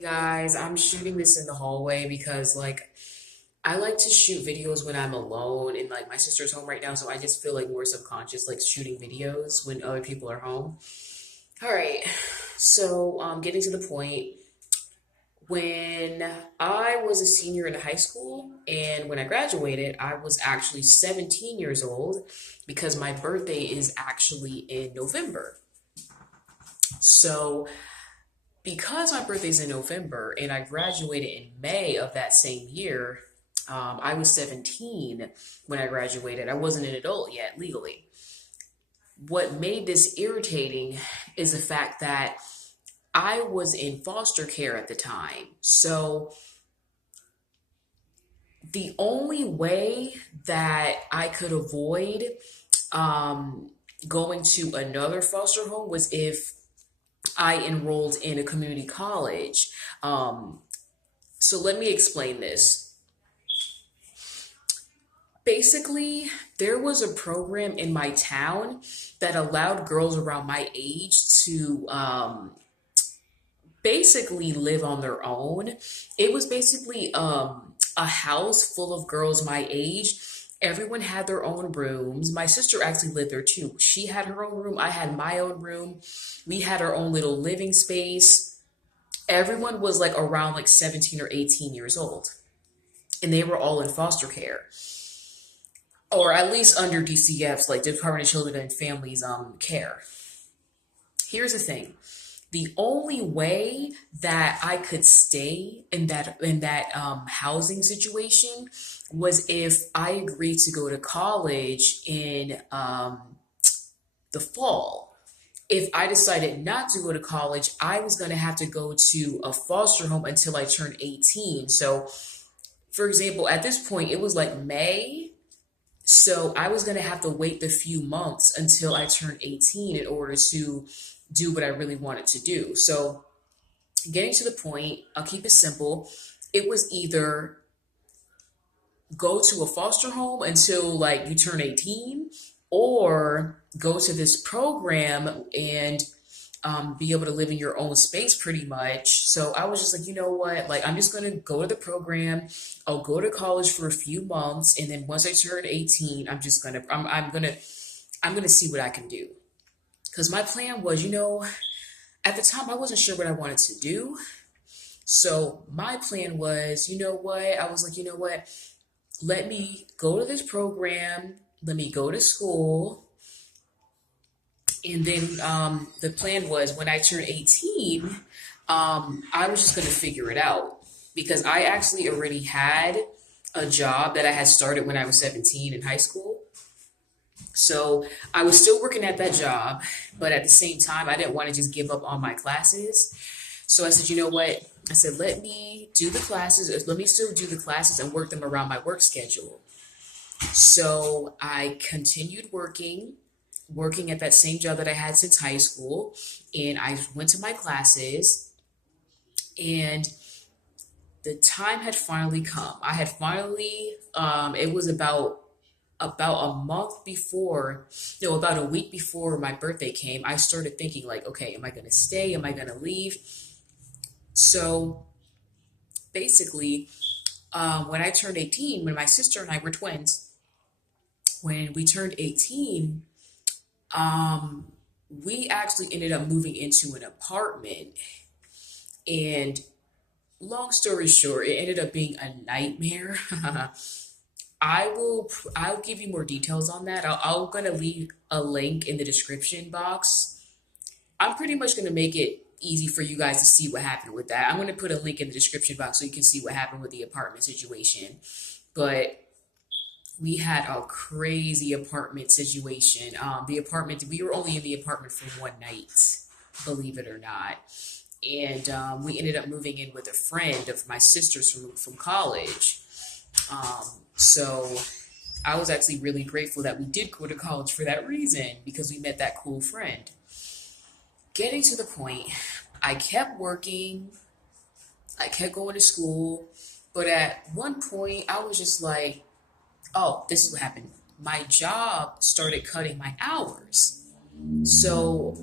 Guys, I'm shooting this in the hallway because I like to shoot videos when I'm alone and my sister's home right now, so I just feel more subconscious shooting videos when other people are home. All right. So, getting to the point, when I was a senior in high school and when I graduated, I was actually 17 years old because my birthday is actually in November. So, because my birthday's in November and I graduated in May of that same year, I was 17 when I graduated. I wasn't an adult yet legally. What made this irritating is the fact that I was in foster care at the time. So the only way that I could avoid um, going to another foster home was if I enrolled in a community college. Um, so let me explain this. Basically, there was a program in my town that allowed girls around my age to basically live on their own. It was basically a house full of girls my age. Everyone had their own rooms. My sister actually lived there too. She had her own room. I had my own room. We had our own little living space. Everyone was around 17 or 18 years old, and they were all in foster care, or at least under DCF's, like Department of Children and Families care. Here's the thing. The only way that I could stay in that housing situation was if I agreed to go to college in the fall. If I decided not to go to college, I was going to have to go to a foster home until I turned 18. So, for example, at this point, it was May. So I was going to have to wait the few months until I turned 18 in order to do what I really wanted to do. So, getting to the point, I'll keep it simple. It was either go to a foster home until you turn 18, or go to this program and be able to live in your own space pretty much. So I was just you know what? I'm just going to go to the program. I'll go to college for a few months. And then once I turn 18, I'm going to see what I can do. Because my plan was, at the time, I wasn't sure what I wanted to do. So my plan was, you know what? I was you know what? Let me go to this program. Let me go to school. And then the plan was when I turned 18, I was just going to figure it out because I actually already had a job that I had started when I was 17 in high school. So I was still working at that job, but at the same time, I didn't want to just give up on my classes. So I said, you know what? I said, let me do the classes. Let me still do the classes and work them around my work schedule. So I continued working at that same job that I had since high school. And I went to my classes, and the time had finally come. I had finally, it was about a month before, no, about a week before my birthday came, I started thinking okay, am I going to stay? Am I going to leave? So basically, when I turned 18, when my sister and I were twins, when we turned 18, we actually ended up moving into an apartment. And long story short, it ended up being a nightmare. I'll give you more details on that. I'm gonna leave a link in the description box. I'm pretty much gonna make it easy for you guys to see what happened with that. I'm gonna put a link in the description box so you can see what happened with the apartment situation. But we had a crazy apartment situation. The apartment, we were only in the apartment for one night, believe it or not. And we ended up moving in with a friend of my sister's from college. So I was actually really grateful that we did go to college for that reason because we met that cool friend. Getting to the point, I kept working, I kept going to school, but at one point I was just oh, this is what happened. My job started cutting my hours. So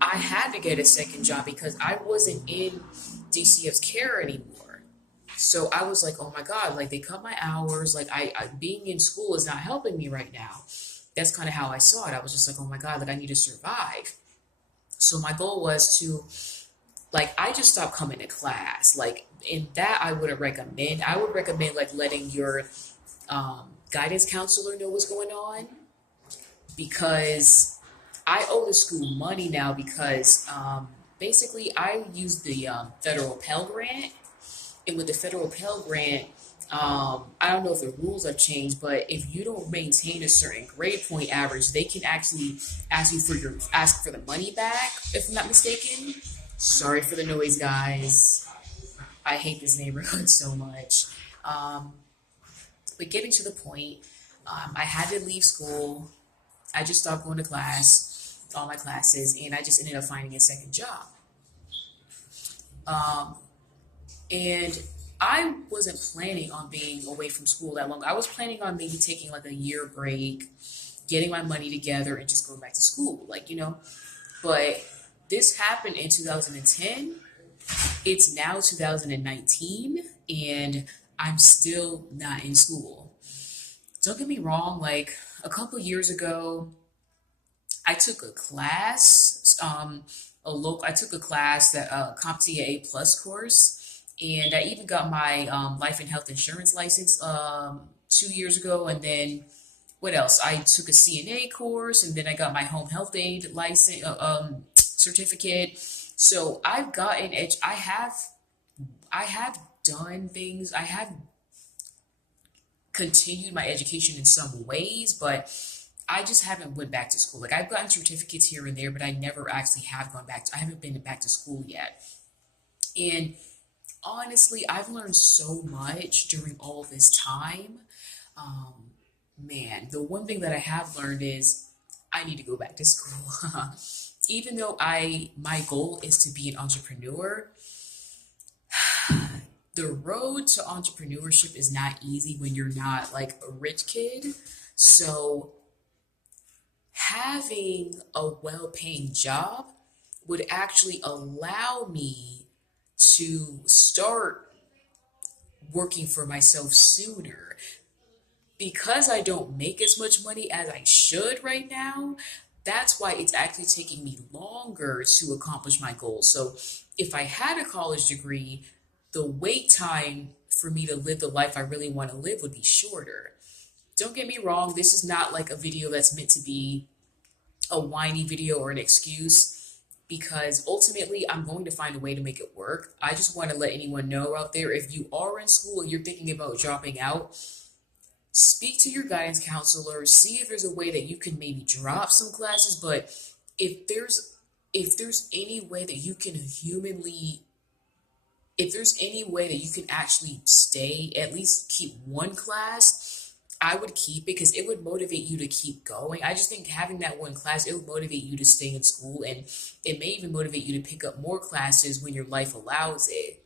I had to get a second job because I wasn't in DCF's care anymore. So I was like, oh my God, like they cut my hours. Like being in school is not helping me right now. That's kind of how I saw it. I was just like, oh my God, like I need to survive. So my goal was to, like, I just stopped coming to class. Like, in that, I wouldn't recommend. I would recommend, like, letting your guidance counselor know what's going on, because I owe the school money now because basically I used the federal Pell Grant. And with the federal Pell Grant, I don't know if the rules have changed, but if you don't maintain a certain grade point average, they can actually ask for the money back, if I'm not mistaken. Sorry for the noise, guys. I hate this neighborhood so much. Um, but getting to the point, I had to leave school. I just stopped going to class, all my classes, and I just ended up finding a second job. Um, And I wasn't planning on being away from school that long. I was planning on maybe taking like a year break, getting my money together, and just going back to school, like, you know. But this happened in 2010. It's now 2019, and I'm still not in school. Don't get me wrong, like a couple years ago, I took a class, I took a class that CompTIA A plus course, and I even got my life and health insurance license 2 years ago. And then what else? I took a CNA course, and then I got my home health aid license certificate. So I've gotten edge. I have done things. I have continued my education in some ways, but I just haven't went back to school. Like I've gotten certificates here and there, but I never actually have gone back to, I haven't been back to school yet. And honestly, I've learned so much during all this time. Um, Man, the one thing that I have learned is I need to go back to school. Even though my goal is to be an entrepreneur, the road to entrepreneurship is not easy when you're not like a rich kid. So having a well-paying job would actually allow me to start working for myself sooner. Because I don't make as much money as I should right now, that's why it's actually taking me longer to accomplish my goals. So if I had a college degree, the wait time for me to live the life I really want to live would be shorter. Don't get me wrong, this is not like a video that's meant to be a whiny video or an excuse, because ultimately I'm going to find a way to make it work. I just want to let anyone know out there, if you are in school and you're thinking about dropping out, speak to your guidance counselor, see if there's a way that you can maybe drop some classes. But if there's any way that you can humanly if there's any way that you can actually stay, at least keep one class, I would keep it, because it would motivate you to keep going. I just think having that one class, it would motivate you to stay in school, and it may even motivate you to pick up more classes when your life allows it.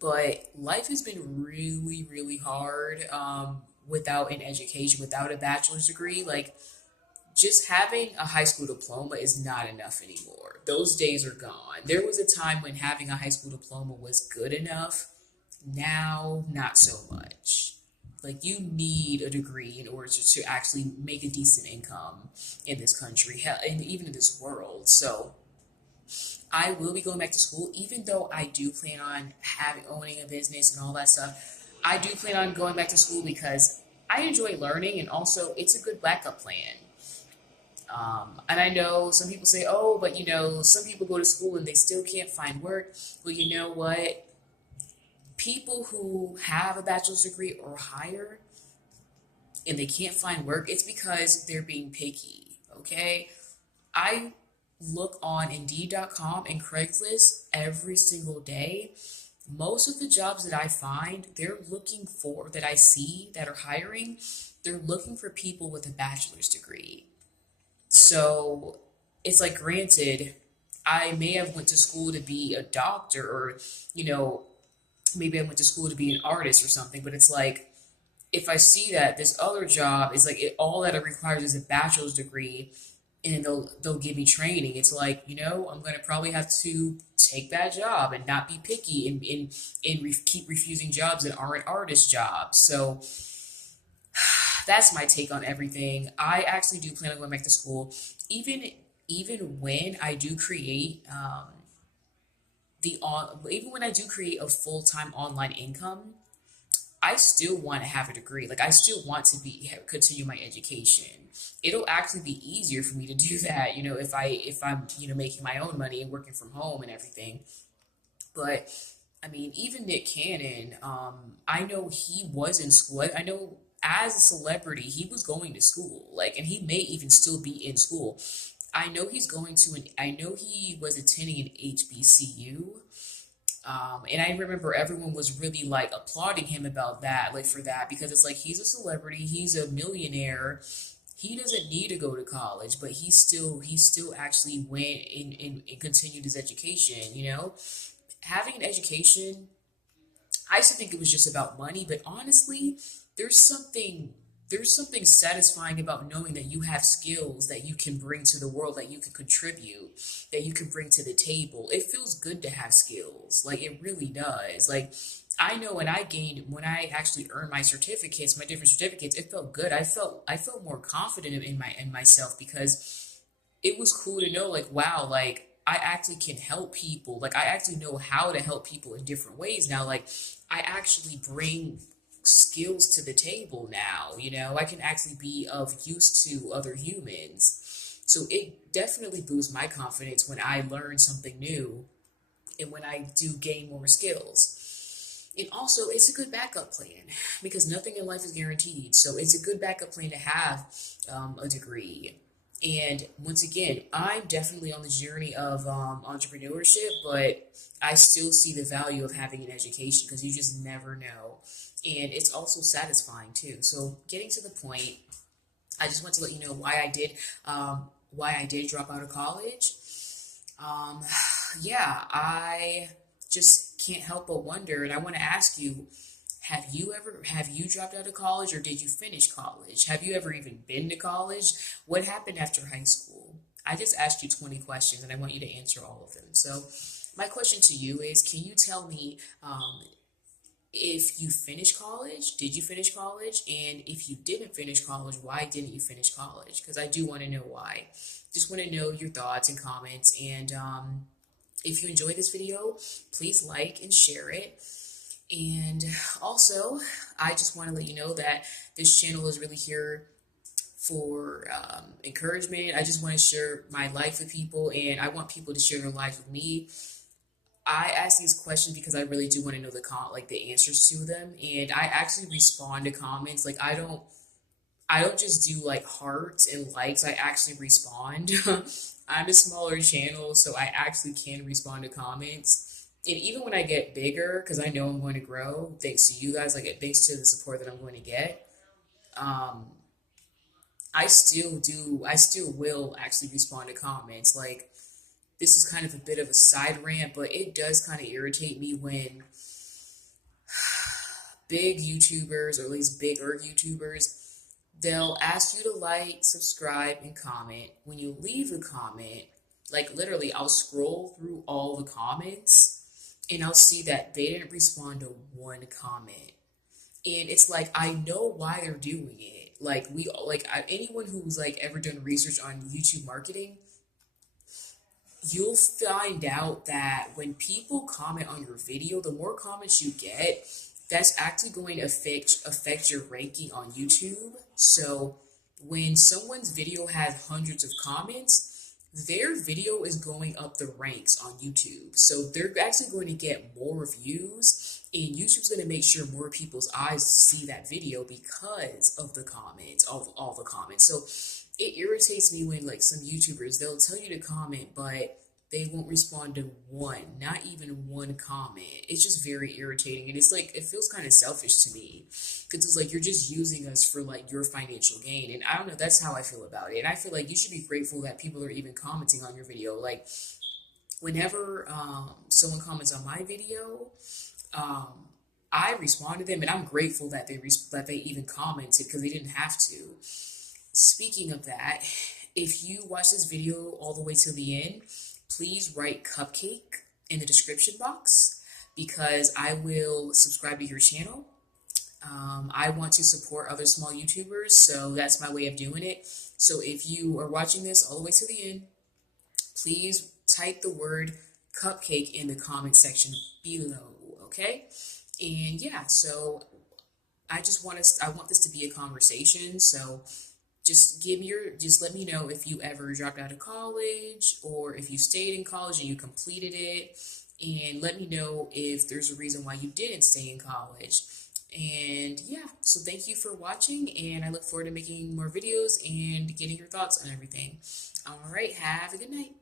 But life has been really, really hard without an education, without a bachelor's degree. Like, just having a high school diploma is not enough anymore. Those days are gone. There was a time when having a high school diploma was good enough. Now, not so much. Like, you need a degree in order to actually make a decent income in this country, and even in this world. So, I will be going back to school, even though I do plan on owning a business and all that stuff. I do plan on going back to school because I enjoy learning, and also it's a good backup plan. And I know some people say, oh, but some people go to school and they still can't find work. Well, you know what? People who have a bachelor's degree or higher and they can't find work, it's because they're being picky. Okay. I look on Indeed.com and Craigslist every single day. Most of the jobs that I find, that I see that are hiring, they're looking for people with a bachelor's degree. So it's like, granted, I may have went to school to be a doctor, or, you know, maybe I went to school to be an artist or something, but it's like, if I see that this other job is like all that it requires is a bachelor's degree, and they'll give me training. It's like, I'm gonna probably have to take that job and not be picky and keep refusing jobs that aren't artist jobs. So that's my take on everything. I actually do plan on going back to school, even even when I do create even when I do create a full time online income. I still want to have a degree. Like I still want to continue my education. It'll actually be easier for me to do that, if I'm making my own money and working from home and everything. But I mean, even Nick Cannon, I know he was in school. I know as a celebrity, he was going to school, like, and he may even still be in school. I know he was attending an HBCU. And I remember everyone was really like applauding him about that, like for that, because it's like he's a celebrity, he's a millionaire, he doesn't need to go to college, but he still actually went and continued his education. Having an education, I used to think it was just about money, but honestly, there's something there's something satisfying about knowing that you have skills that you can bring to the world, that you can contribute, that you can bring to the table. It feels good to have skills. Like it really does. Like I know when I actually earned my certificates, my different certificates, it felt good. I felt more confident in myself because it was cool to know, like, wow, like I actually can help people. Like I actually know how to help people in different ways now. Like I actually bring skills to the table now. I can actually be of use to other humans. So it definitely boosts my confidence when I learn something new and when I do gain more skills. And also, it's a good backup plan because nothing in life is guaranteed. So it's a good backup plan to have a degree. And once again, I'm definitely on the journey of entrepreneurship, but I still see the value of having an education because you just never know. And it's also satisfying too. So getting to the point, I just want to let you know why I did drop out of college. Um, yeah, I just can't help but wonder, and I want to ask you, have you dropped out of college or did you finish college? Have you ever even been to college? What happened after high school? I just asked you 20 questions and I want you to answer all of them. So my question to you is, can you tell me if you finished college, did you finish college? And if you didn't finish college, why didn't you finish college? Because I do want to know why. Just want to know your thoughts and comments. And if you enjoyed this video, please like and share it. And also, I just want to let you know that this channel is really here for encouragement. I just want to share my life with people, and I want people to share their lives with me. I ask these questions because I really do want to know the answers to them, and I actually respond to comments. Like I don't just do like hearts and likes. I actually respond. I'm a smaller channel, so I actually can respond to comments. And even when I get bigger, because I know I'm going to grow, thanks to you guys, like thanks to the support that I'm going to get, um, I still will actually respond to comments. Like this is kind of a bit of a side rant, but it does kind of irritate me when big YouTubers, or at least bigger YouTubers, they'll ask you to like, subscribe, and comment. When you leave a comment, like literally, I'll scroll through all the comments and I'll see that they didn't respond to one comment. And it's like, I know why they're doing it. Anyone who's like ever done research on YouTube marketing, you'll find out that when people comment on your video, the more comments you get, that's actually going to affect your ranking on YouTube. So when someone's video has hundreds of comments, their video is going up the ranks on YouTube. So they're actually going to get more views, and YouTube's going to make sure more people's eyes see that video because of the comments, of all the comments. So it irritates me when like some YouTubers, they'll tell you to comment, but they won't respond to one, not even one comment. It's just very irritating. And it's like, it feels kind of selfish to me because it's like, you're just using us for like your financial gain. And I don't know, that's how I feel about it. And I feel like you should be grateful that people are even commenting on your video. Like whenever someone comments on my video, um, I respond to them, and I'm grateful that they even commented because they didn't have to. Speaking of that, If you watch this video all the way to the end, please write cupcake in the description box because I will subscribe to your channel. I want to support other small YouTubers, so that's my way of doing it. So if you are watching this all the way to the end, please type the word cupcake in the comment section below, okay? And yeah, so I want this to be a conversation. So just let me know if you ever dropped out of college or if you stayed in college and you completed it, and let me know if there's a reason why you didn't stay in college. And yeah, so thank you for watching, and I look forward to making more videos and getting your thoughts on everything. All right, have a good night.